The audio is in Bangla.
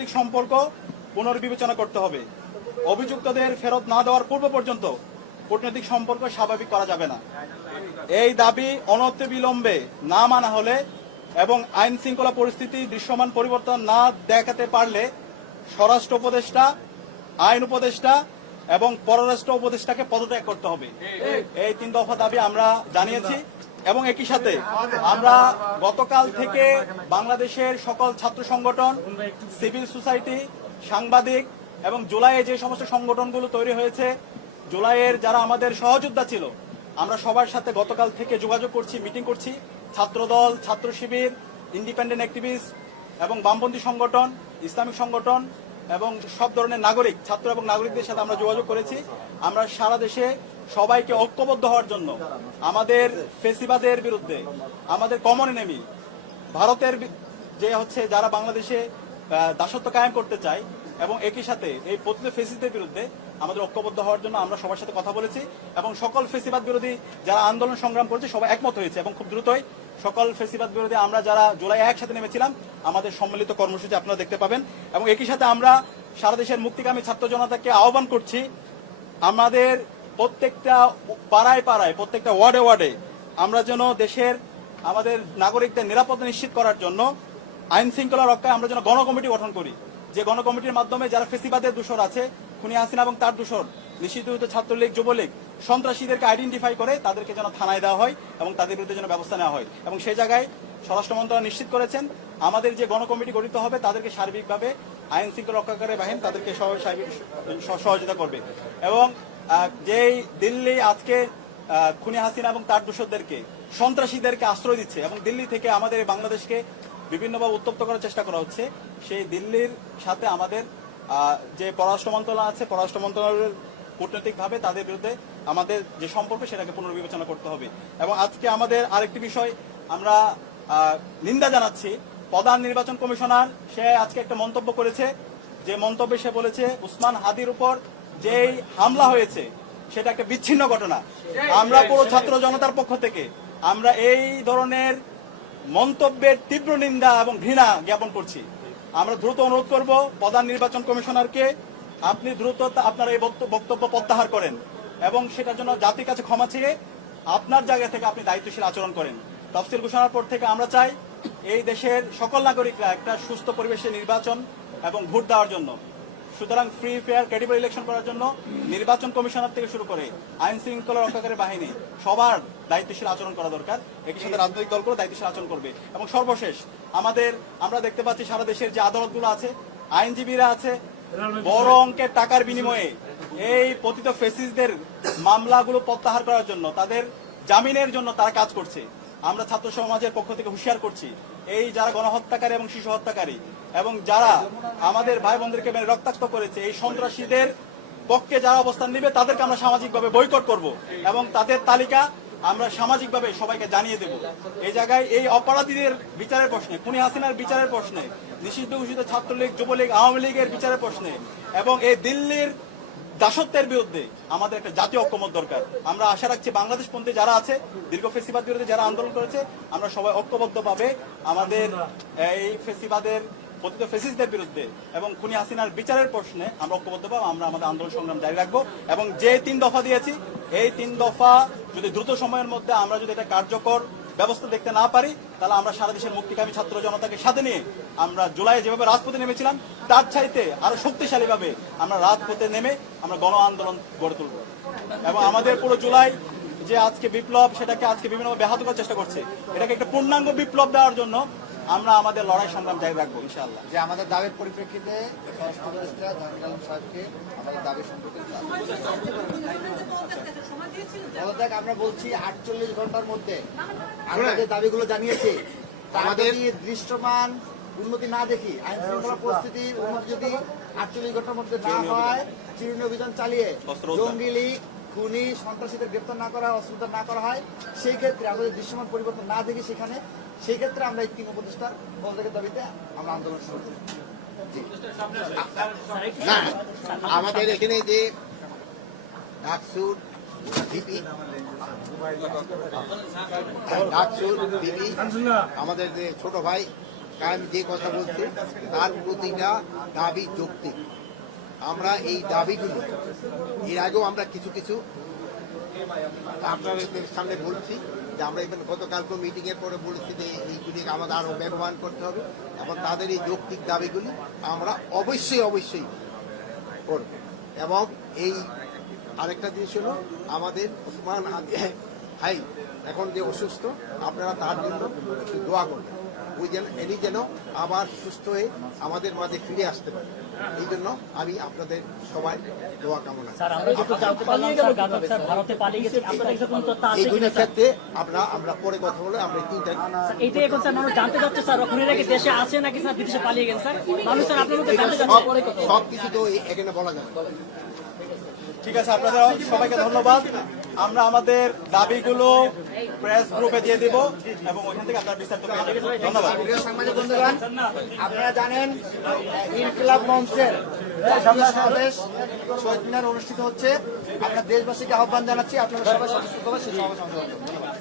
কূটনৈতিক সম্পর্ক পুনর্বিবেচনা করতে হবে। অভিযুক্তদের ফেরত না দেওয়ার পূর্ব পর্যন্ত কূটনৈতিক সম্পর্ক স্বাভাবিক করা যাবে না। এই দাবি অনতিবিলম্বে না মানা হলে এবং আইন শৃঙ্খলা পরিস্থিতি দৃশ্যমান পরিবর্তন না দেখাতে পারলে স্বরাষ্ট্র উপদেষ্টা, আইন উপদেষ্টা এবং পররাষ্ট্র উপদেষ্টাকে পদত্যাগ করতে হবে। এই 3 দফা দাবি আমরা জানিয়েছি এবং একই সাথে আমরা গতকাল থেকে বাংলাদেশের সকল ছাত্র সংগঠন, সিভিল সোসাইটি, সাংবাদিক এবং জুলাইয়ে যে সমস্ত সংগঠনগুলো তৈরি হয়েছে, জুলাইয়ের যারা আমাদের সহযোদ্ধা ছিল, আমরা সবার সাথে গতকাল থেকে যোগাযোগ করছি, মিটিং করছি। ছাত্রদল, ছাত্র শিবির, ইন্ডিপেন্ডেন্ট অ্যাক্টিভিস্ট এবং বামপন্থী সংগঠন, ইসলামিক সংগঠন এবং সব ধরনের নাগরিক, ছাত্র এবং নাগরিকদের সাথে আমরা যোগাযোগ করেছি। আমরা সারা দেশে সবাইকে ঐক্যবদ্ধ হওয়ার জন্য আমাদের ফেসিবাদের বিরুদ্ধে, আমাদের কমন এনিমি ভারতের যে হচ্ছে যারা বাংলাদেশে দাসত্ব কায়েম করতে চায় এবং একই সাথে এই পতিত ফেসিস্টদের বিরুদ্ধে আমাদের ঐক্যবদ্ধ হওয়ার জন্য আমরা সবার সাথে কথা বলেছি এবং সকল ফেসিবাদ বিরোধী যারা আন্দোলন সংগ্রাম করেছে সবাই একমত হয়েছে এবং খুব দ্রুতই সকল ফেসিবাদ বিরোধী আমরা যারা জুলাই একসাথে নেমেছিলাম আমাদের সম্মিলিত কর্মসূচি আপনারা দেখতে পাবেন। এবং একই সাথে আমরা সারা দেশের মুক্তিকামী ছাত্র জনতাকে আহ্বান করছি, আমাদের প্রত্যেকটা পাড়ায় পাড়ায়, প্রত্যেকটা ওয়ার্ডে ওয়ার্ডে আমরা যেন দেশের আমাদের নাগরিকদের নিরাপত্তা নিশ্চিত করার জন্য আইন শৃঙ্খলা রক্ষায় আমরা যেন গণকমিটি গঠন করি, যে গণকমিটির মাধ্যমে যারা ফেসিবাদের দূষর আছে, খুনি হাসিনা এবং তার দূষর, নিষিদ্ধ ছাত্রলীগ, যুবলীগ, সন্ত্রাসীদেরকে আইডেন্টিফাই করে তাদেরকে যেন থানায় দেওয়া হয় এবং তাদের বিরুদ্ধে যেন ব্যবস্থা নেওয়া হয়। এবং সেই জায়গায় স্বরাষ্ট্র মন্ত্রণালয় নিশ্চিত করেছেন আমাদের যে গণকমিটি গঠিত হবে তাদেরকে সার্বিকভাবে আইন শৃঙ্খলা রক্ষাকারী বাহিনী তাদেরকে সহযোগিতা করবে। এবং যেই দিল্লি আজকে খুনি হাসিনা এবং তার দূষরদেরকে, সন্ত্রাসীদেরকে আশ্রয় দিচ্ছে এবং দিল্লি থেকে আমাদের বাংলাদেশকে বিভিন্নভাবে উত্তপ্ত করার চেষ্টা করা হচ্ছে, সেই দিল্লির সাথে আমাদের যে পররাষ্ট্র মন্ত্রণালয় আছে, পররাষ্ট্র মন্ত্রণালয়ের কূটনৈতিকভাবে তাদের বিরুদ্ধে আমাদের যে সম্পর্ক সেটাকে পুনর্বিবেচনা করতে হবে। এবং আজকে আমাদের আরেকটি বিষয় আমরা নিন্দা জানাচ্ছি, প্রধান নির্বাচন কমিশনার সে আজকে একটা মন্তব্য করেছে, যে মন্তব্যে সে বলেছে উসমান হাদির উপর যেই হামলা হয়েছে সেটা একটা বিচ্ছিন্ন ঘটনা। আমরা পুরো ছাত্র জনতার পক্ষ থেকে আমরা এই ধরনের মন্তব্যের তীব্র নিন্দা এবং ঘৃণা জ্ঞাপন করছি। আমরা দ্রুত অনুরোধ করব প্রধান নির্বাচন কমিশনারকে, আপনি দ্রুত আপনার এই বক্তব্য প্রত্যাহার করেন এবং সেটার জন্য জাতির কাছে ক্ষমা চেয়ে আপনার জায়গা থেকে আপনি দায়িত্বশীল আচরণ করেন। তফসিল ঘোষণার পর থেকে আমরা চাই এই দেশের সকল নাগরিকরা একটা সুস্থ পরিবেশে নির্বাচন এবং ভোট দেওয়ার জন্য, সুতরাং ফ্রি, ফেয়ার, ক্রেডিবল ইলেকশন করার জন্য নির্বাচন কমিশনার থেকে শুরু করে আইন শৃঙ্খলা রক্ষাকারী বাহিনী সবার দায়িত্বশীল আচরণ করা দরকার। একই সাথে রাজনৈতিক দলগুলো দায়িত্বশীল আচরণ করবে। এবং সর্বশেষ আমরা দেখতে পাচ্ছি সারা দেশের যে আদালতগুলো আছে, আইনজীবীরা আছে, বড় অঙ্কের টাকার বিনিময়ে এই পতিত ফেসিস্টদের মামলাগুলো প্রত্যাহার করার জন্য, তাদের জামিনের জন্য তারা কাজ করছে। আমরা ছাত্র সমাজের পক্ষ থেকে হুঁশিয়ার করছি, এই যারা গণহত্যাকারী এবং শিশু হত্যাকারী এবং যারা আমাদের ভাই বোনদেরকে রক্তাক্ত করেছে, এই সন্ত্রাসীদের পক্ষে যারা অবস্থান নেবে তাদেরকে আমরা সামাজিকভাবে বয়কট করব এবং তাদের তালিকা আমরা সামাজিকভাবে সবাইকে জানিয়ে দেব। এই জায়গায় এই অপরাধীদের বিচারের প্রশ্নে, খুনি হাসিনার বিচারের প্রশ্নে, নিষিদ্ধ ঘোষিত ছাত্রলীগ, যুবলীগ, আওয়ামী লীগের বিচারের প্রশ্নে এবং এই দিল্লির দাসত্বের বিরুদ্ধে আমাদের একটা জাতীয় ঐক্যমত দরকার। আমরা আশা রাখছি বাংলাদেশপন্থী যারা আছে, দীর্ঘ ফেসিবাদ বিরুদ্ধে যারা আন্দোলন করেছে, আমরা সবাই ঐক্যবদ্ধভাবে আমাদের এই ফেসিবাদের পতিত ফেসিস্টদের বিরুদ্ধে এবং খুনি হাসিনার বিচারের প্রশ্নে আমরা ঐক্যবদ্ধভাবে আমরা আমাদের আন্দোলন সংগ্রাম জারি রাখবো। এবং যে 3 দফা দিয়েছি, এই 3 দফা যদি দ্রুত সময়ের মধ্যে আমরা যদি এটা কার্যকর ব্যবস্থা দেখতে না পারি, তাহলে আমরা সারা দেশের মুক্তিকামী ছাত্র জনতাকে সাথে নিয়ে আমরা জুলাই যেভাবে রাজপথে নেমেছিলাম তার চাইতে আরো শক্তিশালী ভাবে আমরা রাজপথে নেমে আমরা গণ আন্দোলন গড়ে তুলব। এবং আমাদের পুরো জুলাই যে আজকে বিপ্লব, সেটাকে আজকে বিভিন্নভাবে ব্যাহত করার চেষ্টা করছে, এটাকে একটা পূর্ণাঙ্গ বিপ্লব দেওয়ার জন্য আমরা আমাদের লড়াই সংগ্রাম জারি রাখবো ইনশাআল্লাহ। যে আমাদের দাবির পরিপ্রেক্ষিতে স্বরাষ্ট্র উপদেষ্টা জাহাঙ্গীর আলম সাহেবকে আমাদের দাবি সম্পর্কে পদত্যাগ আমরা বলছি 48 ঘন্টার মধ্যে আমরা যে দাবিগুলো জানিয়েছি তাদের দৃশ্যমান উন্নতি না দেখি, আইন শৃঙ্খলা পরিস্থিতির উন্নতি যদি 48 ঘন্টার মধ্যে না হয়, চিরুনি অভিযান চালিয়ে জঙ্গি লীগ, খুনি, সন্ত্রাসীদের গ্রেপ্তার না করা, অস্ত্রোদ্ধার না করা হয়, সেই ক্ষেত্রে আমাদের দৃশ্যমান পরিবর্তন না দেখি সেখানে, সেই ক্ষেত্রে আমরা এই 3 উপদেষ্টার পদত্যাগের দাবিতে আমরা আন্দোলন শুরু করি। আমাদের এখানে যে ডাকসুর দিদি, আমাদের যে ছোট ভাই কায়েম যে কথা বলছে তার প্রতিটা দাবি যৌক্তিক। আমরা এই দাবিগুলি এর আগেও আমরা কিছু কিছু আপনাদের সামনে বলছি যে আমরা এখানে গতকালকে মিটিং এর পরে বলেছি যে এইগুলি আমাদের আরো ব্যবহার করতে হবে এবং তাদের এই যৌক্তিক দাবিগুলি আমরা অবশ্যই করব। এবং এই আরেকটা জিনিস হলো আমাদের ওসমান ভাই এখন যে অসুস্থ, আপনারা তার জন্য একটু দোয়া করবেন, ওই যেন এনি যেন আবার সুস্থ হয়ে আমাদের মাঝে ফিরে আসতে পারে। এই জন্য আমি আপনাদের সবাই দোয়া কামনা করি। স্যার, আমরা যেহেতু জানতে পারলাম স্যার ঘাতক স্যার ভারতে পালিয়ে গেছে, আপনাদের কাছে কোনো তথ্য আছে এইগুলির কিনা স্যার? ক্ষেত্রে আমরা পরে কথা বলে আমরা তিনটা এইটাই এখন স্যার মানুষ জানতে চাচ্ছে স্যার, ওখানে রেখে দেশে আছে নাকি স্যার বিদেশে পালিয়ে গেছে স্যার? মানুষ স্যার আপনার মধ্যে জানতে চাচ্ছে। সব কিছু তো এখানে বলা যাবে না। ঠিক আছে, আপনাদের সবাইকে ধন্যবাদ। আমরা আমাদের দাবিগুলো প্রেস গ্রুপে দিয়ে দিব এবং ওইখান থেকে আপনারা বিস্তারিত পেয়ে যাবেন। ধন্যবাদ। প্রিয় সাংবাদিক বন্ধুগণ, আপনারা জানেন ইনকিলাব মঞ্চের জাতীয় সমাবেশ শহীদ মিনার অনুষ্ঠিত হচ্ছে। আমরা দেশবাসীকে আহ্বান জানাচ্ছি আপনারা সবাই সচেতন সেই সমাবেশ অংশগ্রহণ করুন। ধন্যবাদ।